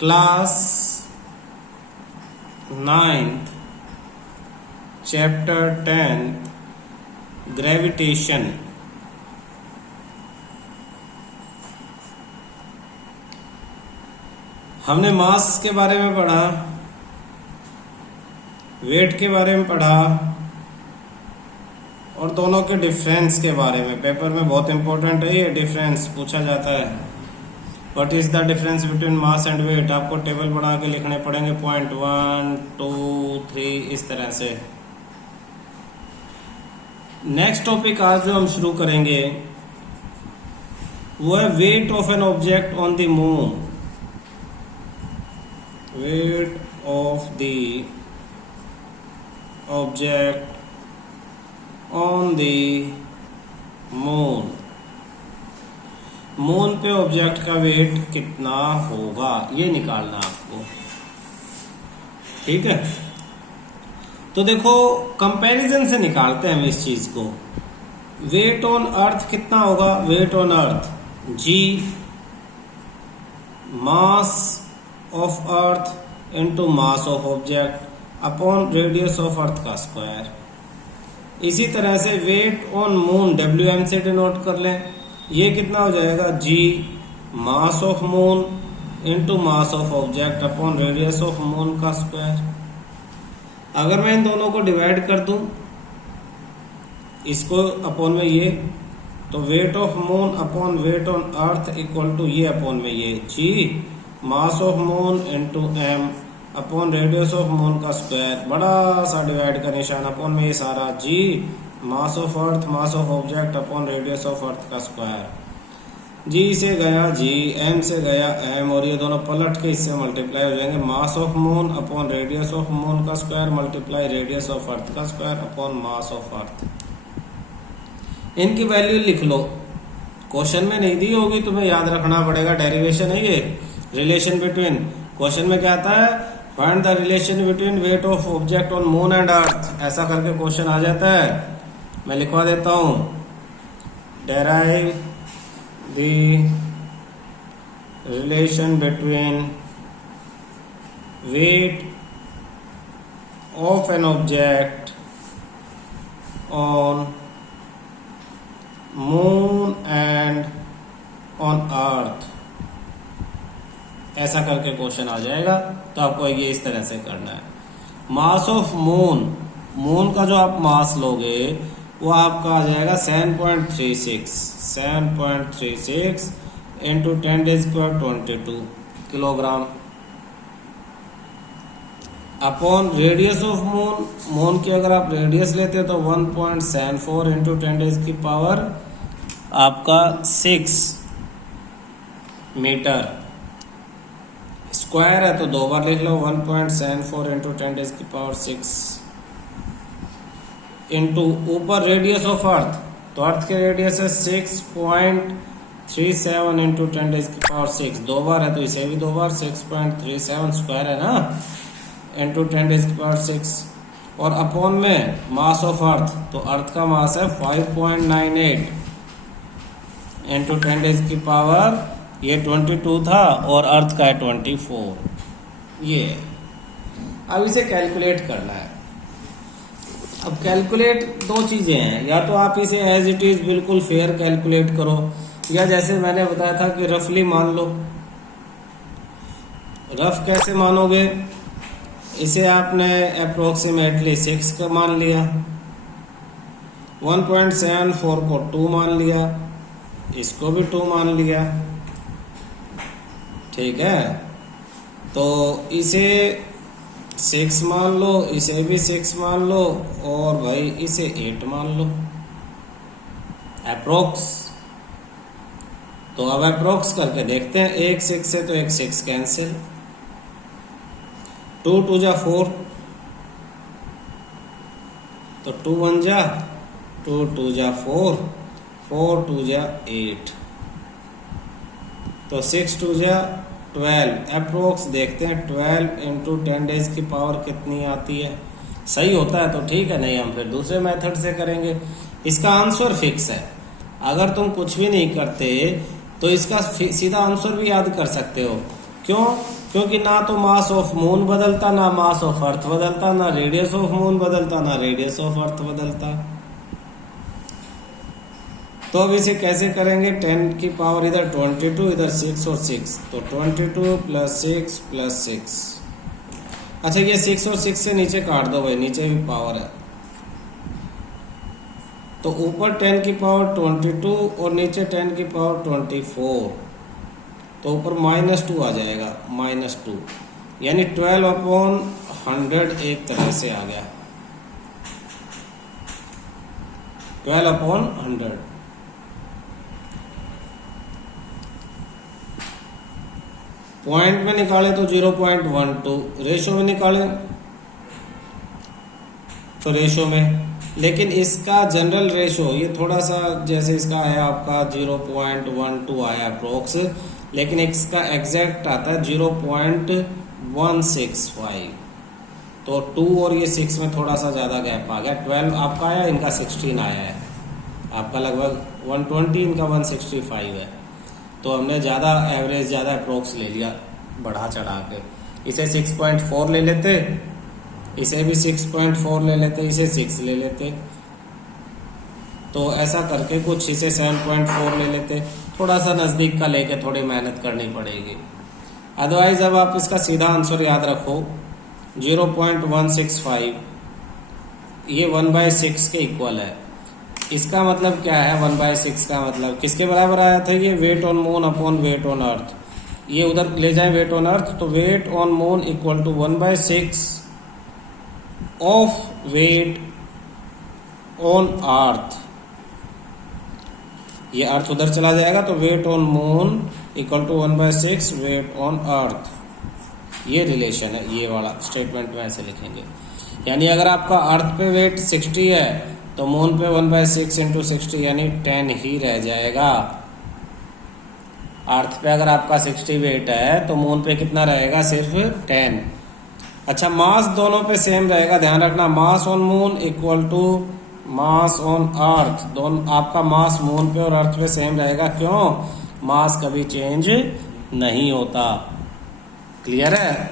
Class 9th chapter 10 gravitation. हमने मास के बारे में पढ़ा, वेट के बारे में पढ़ा और दोनों के डिफरेंस के बारे में। पेपर में बहुत इंपॉर्टेंट है ये डिफरेंस, पूछा जाता है। What is the difference between mass and weight? आपको टेबल बना के लिखने पड़ेंगे, पॉइंट 1 2 3 इस तरह से। नेक्स्ट टॉपिक आज जो हम शुरू करेंगे वो है weight of an object on the moon. Weight of the object on the moon. Moon पे ऑब्जेक्ट का वेट कितना होगा ये निकालना आपको, ठीक है। तो देखो कंपैरिजन से निकालते हैं हम इस चीज को। वेट ऑन अर्थ कितना होगा? Weight on earth g mass of earth into mass of object upon radius of earth का स्क्वायर। इसी तरह से वेट ऑन मून WM से डिनोट कर लें। ये कितना हो जाएगा? g mass of moon into mass of object upon radius of moon का स्क्वायर। अगर मैं इन दोनों को डिवाइड कर दूं, इसको अपॉन में ये, तो weight of moon upon weight on earth equal to ये अपॉन में ये g mass of moon into m upon radius of moon का स्क्वायर। बड़ा सा डिवाइड का निशान अपॉन में ये सारा g mass of earth mass of object upon radius of earth का स्क्वायर। g से गया g, m से गया m और ये दोनों पलट के इससे मल्टीप्लाई हो जाएंगे। Mass of moon upon radius of moon का square multiply radius of earth का square upon mass of earth. इनकी वैल्यू लिख लो, क्वेश्चन में नहीं दी होगी, तुम्हें याद रखना पड़ेगा। डेरिवेशन है ये, रिलेशन बिटवीन। क्वेश्चन में क्या आता है? Find the relation between weight of object on moon and earth. ऐसा करके क्वेश्चन आ जाता है। मैं लिखवा देता हूं, derive the relation between weight of an object on moon and on earth. ऐसा करके क्वेश्चन आ जाएगा। तो आपको ये इस तरह से करना है। मास ऑफ मून, मून का जो आप मास लोगे वो आपका आ जाएगा 7.36 into 10⁻²² kilogram upon radius of moon. Moon की अगर आप रेडियस लेते हो तो 1.74 इंटू 10⁻⁶ आपका 6 मीटर। स्क्वायर है तो दो बार लिख लो, 1.74 इंटू 10⁻⁶ इंटू ऊपर रेडियस ऑफ अर्थ, तो अर्थ के रेडियस है 6.37 इंटू 10⁻⁶। दो बार है तो इसे भी दो बार, 6.37 स्क्वायर है ना, इंटू 10⁻⁶। और अपॉन में मास ऑफ अर्थ, तो अर्थ का मास है 5.98 इंटू 10⁻, ये 22 था और अर्थ का है 24। ये अब इसे कैलकुलेट करना है। अब कैलकुलेट दो चीजें हैं, या तो आप इसे एज इट इज बिल्कुल फेयर कैलकुलेट करो, या जैसे मैंने बताया था कि रफली मान लो। रफ कैसे मानोगे? इसे आपने अप्रोक्सीमेटली 6 का मान लिया, 1.74 को 2 मान लिया, इसको भी 2 मान लिया, ठीक है। तो इसे 6 मान लो, इसे भी 6 मान लो और भाई इसे 8 मान लो अप्रोक्स। तो अब अप्रोक्स करके देखते हैं। एक 6 से तो एक 6 कैंसिल, 2 2 जा 4, तो 2 1 जा 2 2 जा 4, 4 2 जा 8, तो 6 2 जा 12। अप्रोक्स देखते हैं 12 इंटू 10⁻⁴ कितनी आती है। सही होता है तो ठीक है, नहीं हम फिर दूसरे मेथड से करेंगे। इसका आंसर फिक्स है। अगर तुम कुछ भी नहीं करते तो इसका सीधा आंसर भी याद कर सकते हो, क्यों? क्योंकि ना तो मास ऑफ मून बदलता, ना मास ऑफ अर्थ बदलता, ना रेडियस ऑफ मून बदलता, ना रेडियस ऑफ अर्थ बदलता। तो अब इसे कैसे करेंगे? 10 की पावर इधर 22, इधर 6 और 6, तो 22 प्लस 6 प्लस 6। अच्छा, ये 6 और 6 से नीचे काट दो भाई, नीचे भी पावर है। तो ऊपर 10 की पावर 22 और नीचे 10 की पावर 24, तो ऊपर -2 आ जाएगा, -2, यानी 12/100 एक तरह से आ गया, 12/100। पॉइंट में निकाले तो 0.12, रेशो में निकाले तो रेशो में, लेकिन इसका जनरल रेशो ये थोड़ा सा, जैसे इसका आया आपका 0.12 आया अप्रोक्स, लेकिन इसका एग्जैक्ट आता है 0.165। तो 2 और ये 6 में थोड़ा सा ज़्यादा गैप आ गया। 12 आपका आया, इनका 16 आया है, आपका लगभग 120, इनका 165 है। तो हमने ज़्यादा एवरेज, ज़्यादा अप्रोक्स ले लिया बढ़ा चढ़ा के। इसे 6.4 ले लेते, इसे भी 6.4 ले लेते, इसे 6 ले लेते, तो ऐसा करके कुछ इसे 7.4 ले लेते। थोड़ा सा नज़दीक का लेके थोड़ी मेहनत करनी पड़ेगी। अदरवाइज अब आप इसका सीधा आंसर याद रखो, 0.165 ये 1/6 के इक्वल है। इसका मतलब क्या है? 1/6 का मतलब किसके बराबर आया था? ये weight on moon upon weight on earth. ये उधर ले जाए वेट ऑन अर्थ, तो weight on moon equal to 1/6 of weight on earth. ये अर्थ उधर चला जाएगा, तो weight on moon equal to 1/6 weight on earth. ये रिलेशन है, ये वाला स्टेटमेंट में ऐसे लिखेंगे। यानी अगर आपका अर्थ पे वेट 60 है तो मून पे 1/6 इंटू 60 यानी 10 ही रह जाएगा। अर्थ पे अगर आपका 60 वेट है तो मून पे कितना रहेगा? सिर्फ 10। अच्छा, मास दोनों पे सेम रहेगा, ध्यान रखना। Mass on moon equal to mass on earth, दोनों आपका मास मून पे और अर्थ पे सेम रहेगा। क्यों? मास कभी चेंज नहीं होता। क्लियर है?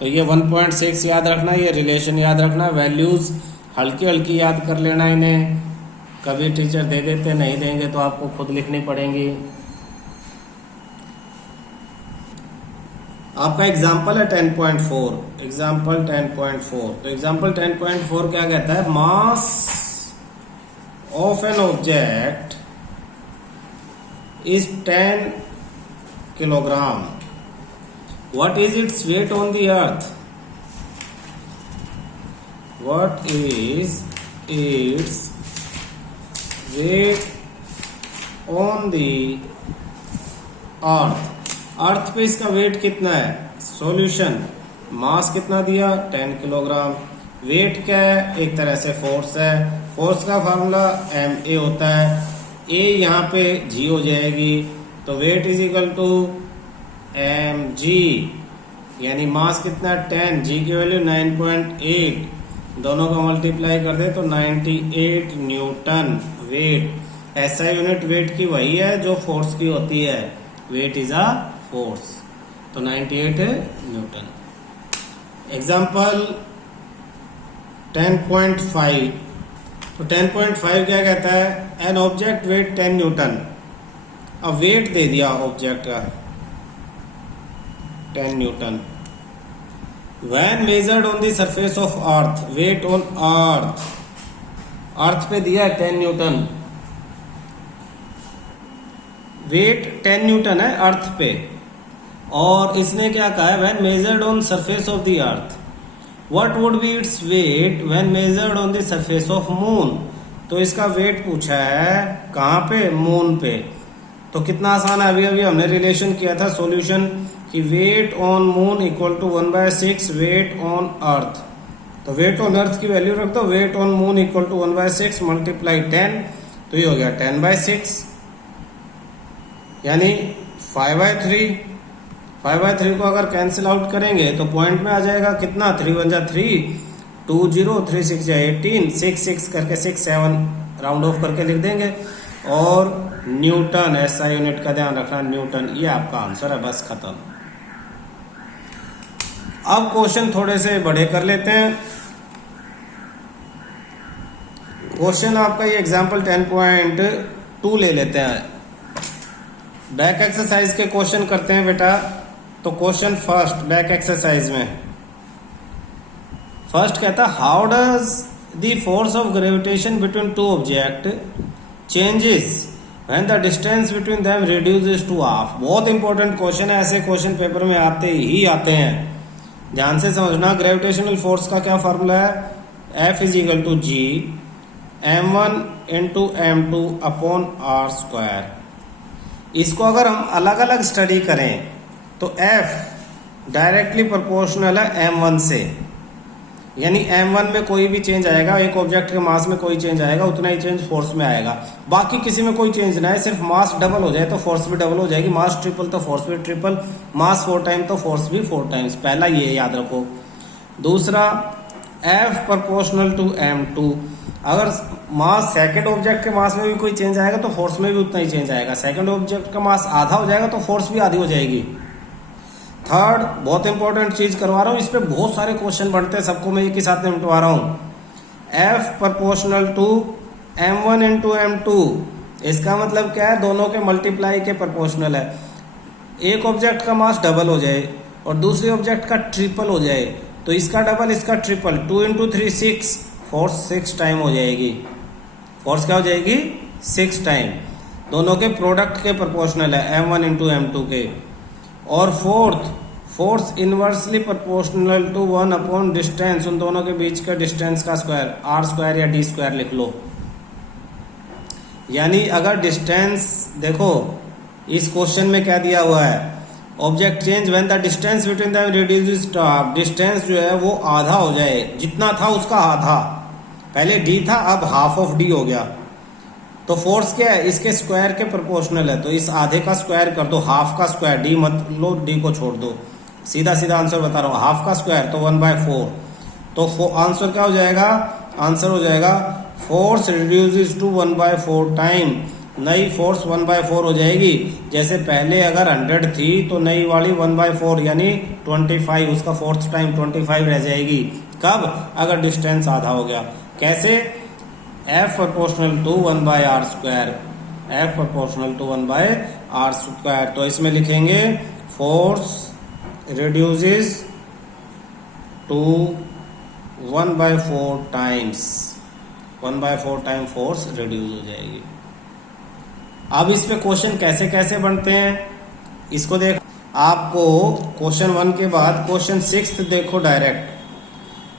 तो ये 1.6 याद रखना, ये रिलेशन याद रखना। वैल्यूज हल्की हल्की याद कर लेना इन्हें, कभी टीचर दे देते, नहीं देंगे तो आपको खुद लिखनी पड़ेंगी। आपका एग्जाम्पल है 10.4, एग्जाम्पल 10.4। तो एग्जाम्पल 10.4 क्या कहता है? Mass of an object is 10 kilogram. What is its weight on the earth? What is its weight on the earth? Earth पे इसका वेट कितना है? सॉल्यूशन, मास कितना दिया? 10 किलोग्राम। वेट क्या है? एक तरह से फोर्स है। फोर्स का फार्मूला ma होता है। a यहाँ पे g हो जाएगी, तो weight is equal to mg, यानी मास कितना? 10, g की वैल्यू 9.8, दोनों का मल्टीप्लाई कर दे तो 98 न्यूटन वेट। ऐसा यूनिट वेट की वही है जो फोर्स की होती है। वेट इज अ फोर्स, तो 98 न्यूटन। एग्जाम्पल 10.5। तो 10.5 क्या कहता है? An object weight 10 newton. अब वेट दे दिया ऑब्जेक्ट का 10 newton. When measured on the surface of earth, weight on earth, earth पे दिया है 10 न्यूटन। वेट 10 न्यूटन है अर्थ पे, और इसने क्या कहा है? When measured on surface of the earth, what would be its weight when measured on the surface of moon. तो इसका वेट पूछा है कहाँ पे? मून पे। तो कितना आसान है, अभी अभी हमने रिलेशन किया था सॉल्यूशन कि weight on moon equal to 1/6 weight on earth. तो वेट ऑन अर्थ की वैल्यू रख दो, weight on moon equal to 1/6 multiply 10, तो ये हो गया 10/6, यानी 5/3। 5/3 को अगर कैंसिल आउट करेंगे तो पॉइंट में आ जाएगा कितना? 3 1 जा 3, 2 0, 3 6 जा 18, 6 6 करके 6 7 राउंड ऑफ करके लिख देंगे। और न्यूटन, ऐसा यूनिट का ध्यान रखना, न्यूटन, ये आपका आंसर है। बस खत्म। अब क्वेश्चन थोड़े से बड़े कर लेते हैं। क्वेश्चन आपका ये एग्जाम्पल 10.2 ले लेते हैं। बैक एक्सरसाइज के क्वेश्चन करते हैं बेटा। तो क्वेश्चन फर्स्ट बैक एक्सरसाइज में फर्स्ट कहता है how does the force of gravitation between two object changes when the distance between them reduces to half. बहुत इंपॉर्टेंट क्वेश्चन है, ऐसे क्वेश्चन पेपर में आते ही आते हैं। ध्यान से समझना। ग्रेविटेशनल फोर्स का क्या फॉर्मूला है? F is equal to ji m1 into m2 upon r square. इसको अगर हम अलग अलग स्टडी करें तो F डायरेक्टली प्रोपोर्शनल है m1 से, यानी m1 में कोई भी चेंज आएगा, एक ऑब्जेक्ट के मास में कोई चेंज आएगा, उतना ही चेंज फोर्स में आएगा। बाकी किसी में कोई चेंज ना है, सिर्फ मास डबल हो जाए तो फोर्स भी डबल हो जाएगी, मास ट्रिपल तो फोर्स भी ट्रिपल, मास 4 टाइम तो फोर्स भी 4 टाइम्स। पहला ये याद रखो। दूसरा F प्रोपोर्शनल टू m2। अगर मास सेकंड ऑब्जेक्ट के मास में भी कोई चेंज आएगा तो फोर्स में भी उतना ही चेंज आएगा। सेकंड ऑब्जेक्ट का मास आधा हो जाएगा तो फोर्स भी आधी हो जाएगी। थर्ड बहुत इंपॉर्टेंट चीज करवा रहा हूं, इस पे बहुत सारे क्वेश्चन बनते हैं, सबको मैं एक ही साथ निपटवा रहा हूं। F proportional to m1 into m2। इसका मतलब क्या है? दोनों के मल्टीप्लाई के प्रोपोर्शनल है। एक ऑब्जेक्ट का मास डबल हो जाए और दूसरे ऑब्जेक्ट का ट्रिपल हो जाए तो इसका डबल इसका ट्रिपल, 2 इंटू 3 6, फोर्स 6 टाइम हो जाएगी। फोर्स क्या हो जाएगी? 6 टाइम। दोनों के प्रोडक्ट के प्रोपोर्शनल है m1 इंटू m2 के। और fourth force inversely proportional to 1 upon distance, उन दोनों के बीच का डिस्टेंस का स्क्वायर, आर स्क्वायर या डी स्क्वायर लिख लो। यानी अगर डिस्टेंस देखो इस क्वेश्चन में क्या दिया हुआ है, object change when the distance between them reduces to half. Distance जो है वो आधा हो जाए, जितना था उसका आधा। पहले डी था, अब हाफ ऑफ डी हो गया। तो फोर्स क्या है? इसके स्क्वायर के प्रोपोर्शनल है, तो इस आधे का स्क्वायर कर दो, हाफ का स्क्वायर, डी मत लो, डी को छोड़ दो। सीधा सीधा आंसर बता रहा हूँ, हाफ का स्क्वायर तो 1/4। तो आंसर क्या हो जाएगा? आंसर हो जाएगा फोर्स रिड्यूसेस टू 1/4 टाइम। नई फोर्स 1/4 हो जाएगी। जैसे पहले अगर 100 थी तो नई वाली 1/4 यानी 25, उसका फोर्थ टाइम 25 रह जाएगी। कब? अगर डिस्टेंस आधा हो गया। कैसे? F proportional to 1/r square. F proportional to 1/r square. तो इसमें लिखेंगे force reduces to 1/4 times, 1/4 time force reduce हो जाएगी। अब इस पे क्वेश्चन कैसे कैसे बनते हैं इसको देख। आपको क्वेश्चन 1 के बाद क्वेश्चन 6 देखो डायरेक्ट।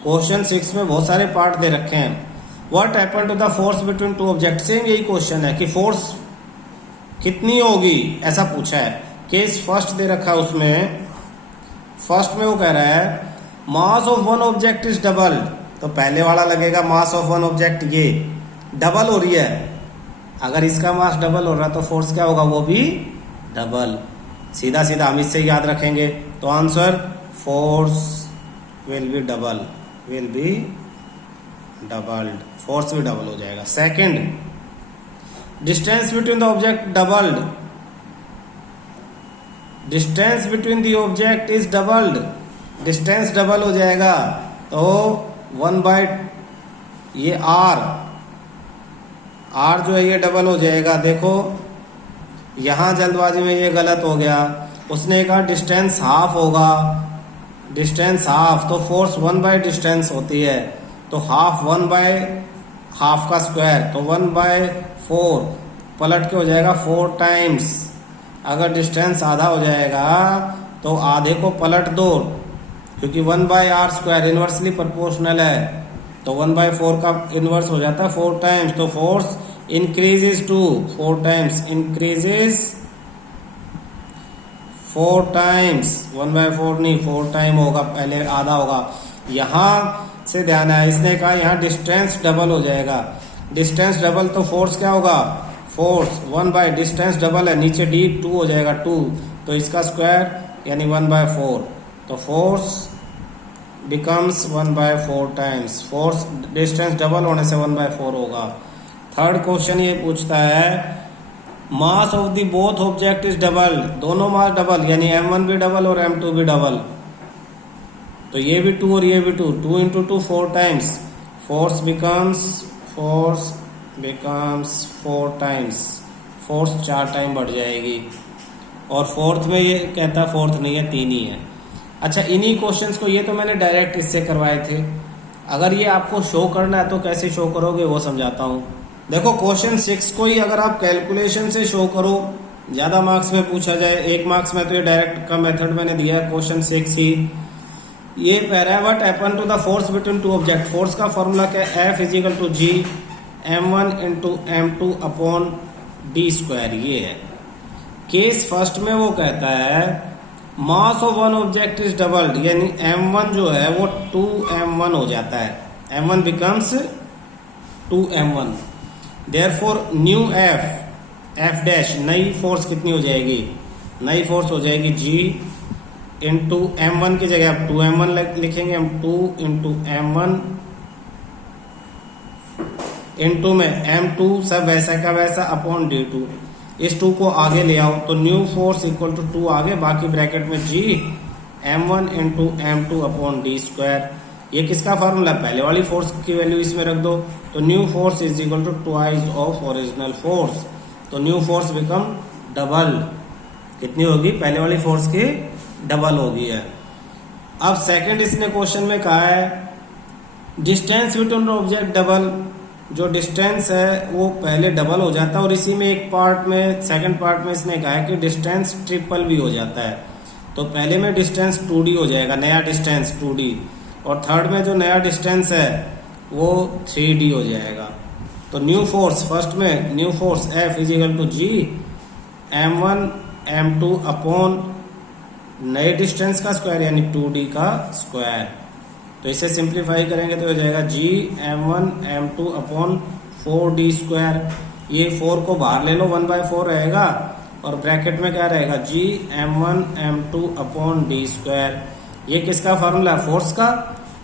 क्वेश्चन 6 में बहुत सारे पार्ट दे रखे हैं। What happened to the force between two object. Same यही क्वेश्चन है कि फोर्स कितनी होगी, ऐसा पूछा है। केस फर्स्ट दे रखा है, उसमें फर्स्ट में वो कह रहा है mass of one object is double. तो पहले वाला लगेगा मास ऑफ वन ऑब्जेक्ट, ये डबल हो रही है। अगर इसका मास डबल हो रहा है तो फोर्स क्या होगा? वो भी डबल। सीधा सीधा हम इससे याद रखेंगे। तो answer force will be double, will be doubled, force भी डबल हो जाएगा। Second, distance between the object doubled. Distance between the object is doubled, distance double हो जाएगा। तो 1 ये आर जो है ये डबल हो जाएगा। देखो यहां जल्दबाजी में ये गलत हो गया, उसने कहा डिस्टेंस हाफ होगा, डिस्टेंस हाफ, तो फोर्स 1 डिस्टेंस होती है। तो हाफ 1/हाफ का स्क्वायर, तो 1/4 पलट के हो जाएगा 4 टाइम्स। अगर डिस्टेंस आधा हो जाएगा तो आधे को पलट दो, क्योंकि 1/r स्क्वायर इनवर्सली प्रोपोर्शनल है। तो 1/4 का इनवर्स हो जाता है 4 टाइम्स। तो force increases to 4 times, increases 4 times, 1/4 नहीं 4 टाइम होगा, पहले आधा होगा। यहां से ध्यान है, इसने कहा यहाँ डिस्टेंस डबल हो जाएगा। डिस्टेंस डबल तो फोर्स क्या होगा? फोर्स 1 डिस्टेंस डबल है, नीचे डी 2 हो जाएगा 2, तो इसका स्क्वायर यानी 1/4। तो force becomes 1/4 times. Force distance double होने से 1/4 होगा। थर्ड क्वेश्चन ये पूछता है mass of the both object is double. दोनों मास डबल, यानी m1 भी डबल और m2 भी डबल। तो ये भी 2 और ये भी 2, 2 into 2 4 times, force becomes 4 times, force 4 time बढ़ जाएगी। और फोर्थ में ये कहता फोर्थ नहीं है, 3 ही है। अच्छा, इन्हीं क्वेश्चंस को, ये तो मैंने डायरेक्ट इससे करवाए थे, अगर ये आपको शो करना है तो कैसे शो करोगे वो समझाता हूँ। देखो क्वेश्चन 6 को ही अगर आप कैलकुलेशन से शो करो, ज्यादा मार्क्स में पूछा जाए, 1 मार्क्स में तो ये डायरेक्ट का मेथड मैंने दिया है, क्वेश्चन 6 ही। ये कह रहा है what happen to the force between two object. Force का फॉर्मूला क्या है, F is equal to G m1 into m2 upon D square. ये है केस फर्स्ट में। वो कहता है mass of one object is doubled, यानी m1 जो है वो 2m1 हो जाता है, m1 becomes 2m1। Therefore new f dash, नई फोर्स कितनी हो जाएगी, नई फोर्स हो जाएगी G इंटू m1 की जगह आप 2m1 लिखेंगे, हम 2 इंटू m1 इंटू में m2 सब वैसा का वैसा अपॉन d2। इस 2 को आगे ले आओ तो न्यू फोर्स इक्वल टू 2 आगे, बाकी ब्रैकेट में G m1 into m2 upon D square. ये किसका फॉर्मूला, पहले वाली फोर्स की वैल्यू इसमें रख दो, तो new force is equal to twice of original force. तो न्यू फोर्स बिकम डबल, कितनी होगी, पहले वाली फोर्स की डबल होगी है। अब सेकंड इसने क्वेश्चन में कहा है डिस्टेंस बिटवीन ऑब्जेक्ट डबल, जो डिस्टेंस है वो पहले डबल हो जाता है, और इसी में एक पार्ट में, सेकंड पार्ट में इसने कहा है कि डिस्टेंस ट्रिपल भी हो जाता है। तो पहले में डिस्टेंस 2D हो जाएगा, नया डिस्टेंस 2D, और थर्ड में जो नया डिस्टेंस है वो 3D हो जाएगा। तो न्यू फोर्स, फर्स्ट में new force F is equal to G m1 m2 upon नए डिस्टेंस का स्क्वायर यानी 2D का स्क्वायर। तो इसे सिंप्लीफाई करेंगे तो हो जाएगा G m1 m2 upon 4D square. ये 4 को बाहर ले लो, 1/4 रहेगा, और ब्रैकेट में क्या रहेगा, G m1 m2 upon D square. ये किसका फॉर्मूला, फोर्स का,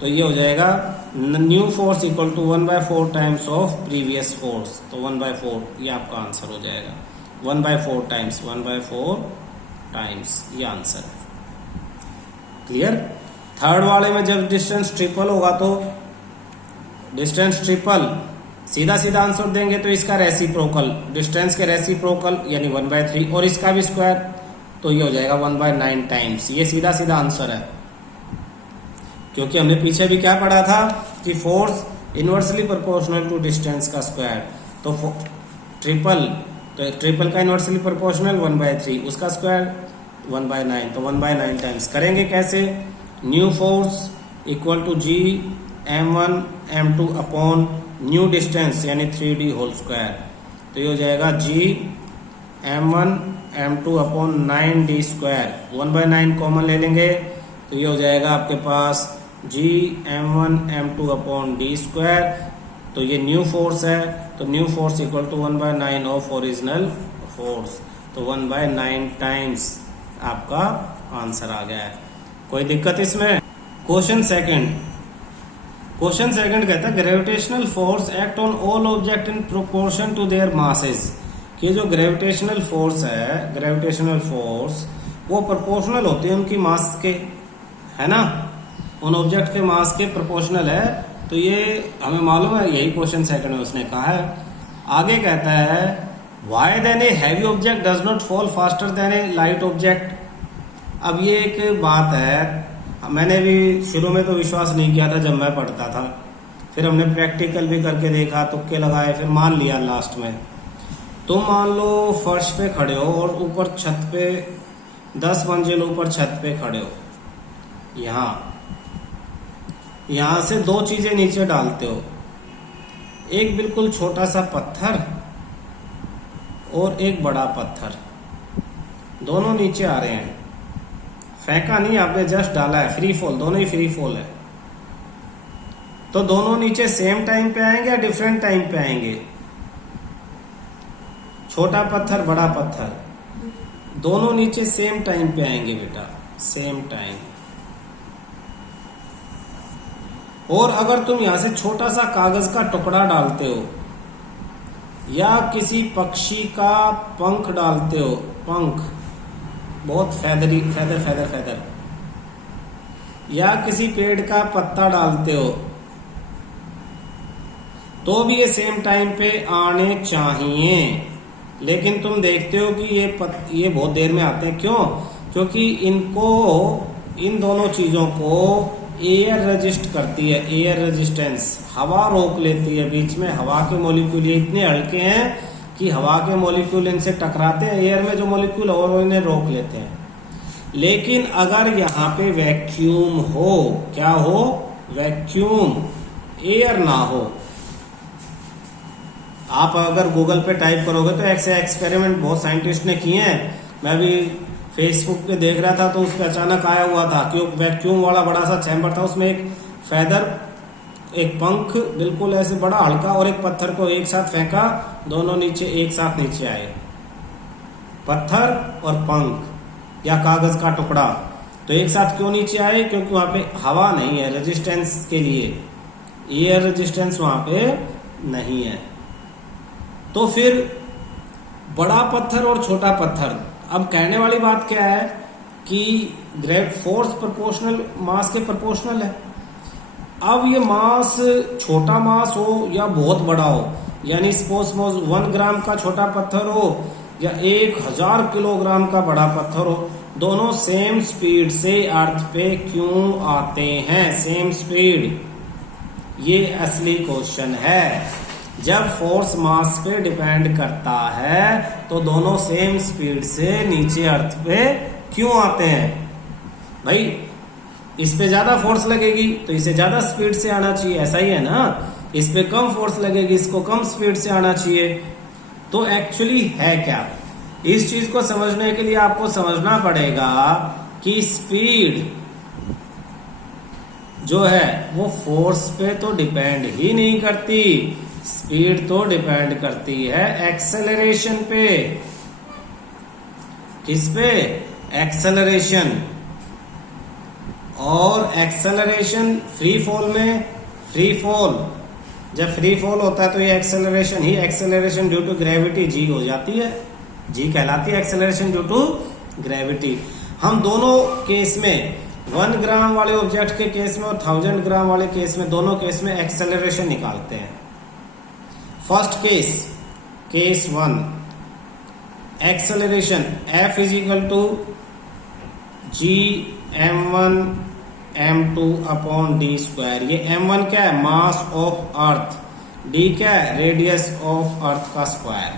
तो ये हो जाएगा new force equal to 1/4 times of previous force. तो 1/4 ये आपका आंसर हो जाएगा, 1/4 टाइम्स, 1/4 टाइम्स, ये आंसर है। क्लियर। थर्ड वाले में जब डिस्टेंस ट्रिपल होगा तो डिस्टेंस ट्रिपल सीधा सीधा आंसर देंगे, तो इसका रेसिप्रोकल, डिस्टेंस के रेसिप्रोकल यानी 1/3, और इसका भी स्क्वायर, तो ये हो जाएगा 1/9 टाइम्स। ये सीधा सीधा आंसर है, क्योंकि हमने पीछे भी क्या पढ़ा था कि force inversely proportional to distance का स्क्वायर। तो ट्रिपल का इनवर्सली प्रोपोर्शनल 1/3, उसका स्क्वायर 1/9, तो 1/9 टाइम्स। करेंगे कैसे, new force equal to G m1 m2 upon new distance यानी 3D होल स्क्वायर। तो ये हो जाएगा G m1 m2 upon 9D square, 1/9 common ले लेंगे, तो ये हो जाएगा आपके पास G m1 m2 upon D square. तो ये न्यू फोर्स है, तो new force equal to 1/9 of original force, तो 1/9 टाइम्स आपका आंसर आ गया है। कोई दिक्कत इसमें। क्वेश्चन सेकंड कहता है gravitational force act on all object in proportion to their masses. कि जो ग्रेविटेशनल फोर्स है, ग्रेविटेशनल फोर्स वो प्रोपोर्शनल होती है उनकी मास के, है ना, उन ऑब्जेक्ट के मास के प्रोपोर्शनल है। तो ये हमें मालूम है, यही क्वेश्चन सेकंड में उसने कहा है। आगे कहता है why then a heavy object does not fall faster than a light object. अब ये एक बात है, मैंने भी शुरू में तो विश्वास नहीं किया था जब मैं पढ़ता था, फिर हमने प्रैक्टिकल भी करके देखा, तुक्के लगाए, फिर मान लिया लास्ट में। तो मान लो फर्श पे खड़े हो और ऊपर छत पे 10 मंजिल ऊपर छत पे खड़े हो, यहां से 2 चीजें नीचे डालते हो, एक बिल्कुल छोटा सा पत्थर और एक बड़ा पत्थर, दोनों नीचे आ रहे हैं, फेंका नहीं आपने, जस्ट डाला है, फ्री फॉल, दोनों ही फ्री फॉल है। तो दोनों नीचे सेम टाइम पे आएंगे या डिफरेंट टाइम पे आएंगे, छोटा पत्थर बड़ा पत्थर, दोनों नीचे सेम टाइम पे आएंगे बेटा, सेम टाइम। और अगर तुम यहां से छोटा सा कागज का टुकड़ा डालते हो या किसी पक्षी का पंख डालते हो, पंख बहुत फैदर, या किसी पेड़ का पत्ता डालते हो तो भी ये सेम टाइम पे आने चाहिए, लेकिन तुम देखते हो कि ये बहुत देर में आते हैं। क्यों? क्योंकि इन दोनों चीजों को एयर रेजिस्ट करती है, एयर रेजिस्टेंस, हवा रोक लेती है। बीच में हवा के मॉलिक्यूल ये इतने हल्के हैं कि हवा के मॉलिक्यूल इनसे टकराते हैं, एयर में जो मॉलिक्यूल और वो इन्हें रोक लेते हैं। लेकिन अगर यहाँ पे वैक्यूम हो, क्या हो? वैक्यूम, एयर ना हो। आप अगर गूगल पे टाइप करोगे तो ऐसे एक्सपेरिमेंट बहुत साइंटिस्ट ने किए हैं। मैं भी फेसबुक पे देख रहा था तो उस पर अचानक आया हुआ था कि वैक्यूम वाला बड़ा सा चैम्बर था, उसमें एक फेदर, एक पंख बिल्कुल ऐसे बड़ा हल्का और एक पत्थर को एक साथ फेंका, दोनों नीचे एक साथ नीचे आए, पत्थर और पंख या कागज का टुकड़ा। तो एक साथ क्यों नीचे आए? क्योंकि वहां पे हवा नहीं है रेजिस्टेंस के लिए, एयर रेजिस्टेंस वहां पे नहीं है। तो फिर बड़ा पत्थर और छोटा पत्थर, अब कहने वाली बात क्या है कि ग्रेविटी फोर्स प्रोपोर्शनल मास के प्रोपोर्शनल है। अब ये मास, छोटा मास हो या बहुत बड़ा हो, यानी सपोज 1 ग्राम का छोटा पत्थर हो या 1000 किलोग्राम का बड़ा पत्थर हो, दोनों सेम स्पीड से अर्थ पे क्यों आते हैं? सेम स्पीड, ये असली क्वेश्चन है। जब फोर्स मास पे डिपेंड करता है तो दोनों सेम स्पीड से नीचे अर्थ पे क्यों आते हैं? भाई इस पे ज्यादा फोर्स लगेगी तो इसे ज्यादा स्पीड से आना चाहिए, ऐसा ही है ना। इस पे कम फोर्स लगेगी, इसको कम स्पीड से आना चाहिए। तो एक्चुअली है क्या? इस चीज को समझने के लिए आपको समझना पड़ेगा कि स्पीड जो है वो फोर्स पे तो डिपेंड ही नहीं करती, स्पीड तो डिपेंड करती है एक्सेलरेशन पे। किस पे? एक्सेलरेशन। और एक्सेलरेशन फ्री फॉल में, फ्री फॉल, जब फ्री फॉल होता है तो ये एक्सेलरेशन ही acceleration due to gravity G हो जाती है, जी कहलाती है एक्सेलरेशन ड्यू टू ग्रेविटी। हम दोनों केस में, 1 ग्राम वाले ऑब्जेक्ट के केस में और 1000 ग्राम वाले केस में, दोनों केस में एक्सेलरेशन निकालते हैं। First case, case 1, acceleration F is equal to ji m1 m2 upon D square. ये m1 क्या है? Mass of earth. d क्या है? रेडियस ऑफ अर्थ का स्क्वायर।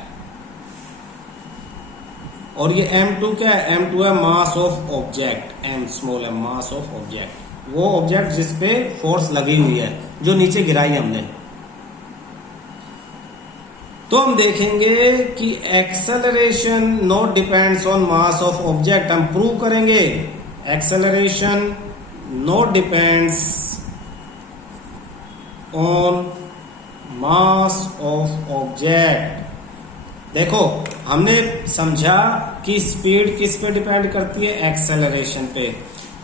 और ये m2 क्या है? m2 है mass of object, m small m, mass of object, वो ऑब्जेक्ट जिसपे फोर्स लगी हुई है, जो नीचे गिराई हमने। तो हम देखेंगे कि acceleration not depends on mass of object. हम प्रूव करेंगे acceleration not depends on mass of object. देखो हमने समझा कि स्पीड किस पे डिपेंड करती है? एक्सेलरेशन पे।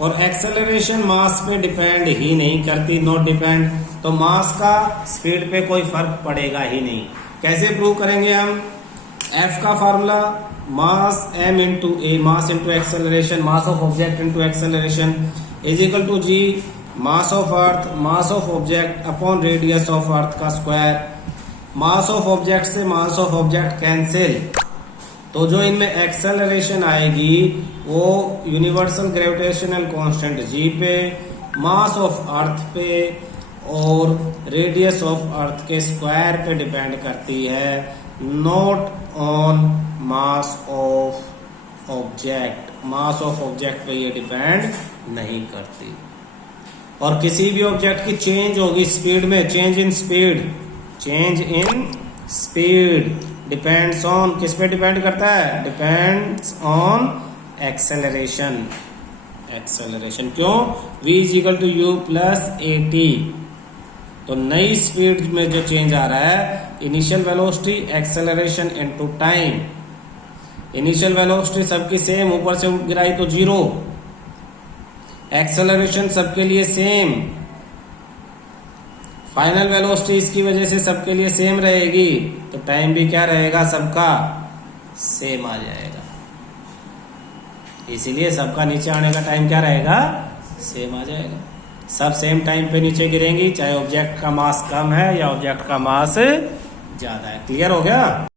और एक्सेलरेशन मास पे डिपेंड ही नहीं करती, नॉट डिपेंड। तो मास का स्पीड पे कोई फर्क पड़ेगा ही नहीं। कैसे प्रूव करेंगे हम? F का formula mass m into A, mass into acceleration, mass of object into acceleration is equal to G mass of earth, mass of object upon radius of earth का स्क्वायर। मास ऑफ ऑब्जेक्ट से मास of object cancel, तो जो इनमें acceleration आएगी वो universal gravitational constant जी पे, मास of अर्थ पे और रेडियस ऑफ अर्थ के स्क्वायर पे डिपेंड करती है, not on mass of object. Mass of object पे ये डिपेंड नहीं करती। और किसी भी ऑब्जेक्ट की चेंज होगी स्पीड में, change in speed, change in speed depends on, किस पे डिपेंड करता है? Depends on acceleration. एक्सेलरेशन क्यों? v is equal to U plus A T. तो नई स्पीड में जो चेंज आ रहा है, initial velocity acceleration into time. Initial velocity सबकी सेम, ऊपर से गिराई तो 0, एक्सेलरेशन सबके लिए सेम, फाइनल वेलोसिटी इसकी वजह से सबके लिए सेम रहेगी, तो टाइम भी क्या रहेगा? सबका सेम आ जाएगा। इसीलिए सबका नीचे आने का टाइम क्या रहेगा? सेम आ जाएगा। सब सेम टाइम पे नीचे गिरेंगी, चाहे ऑब्जेक्ट का मास कम है या ऑब्जेक्ट का मास ज्यादा है। क्लियर हो गया?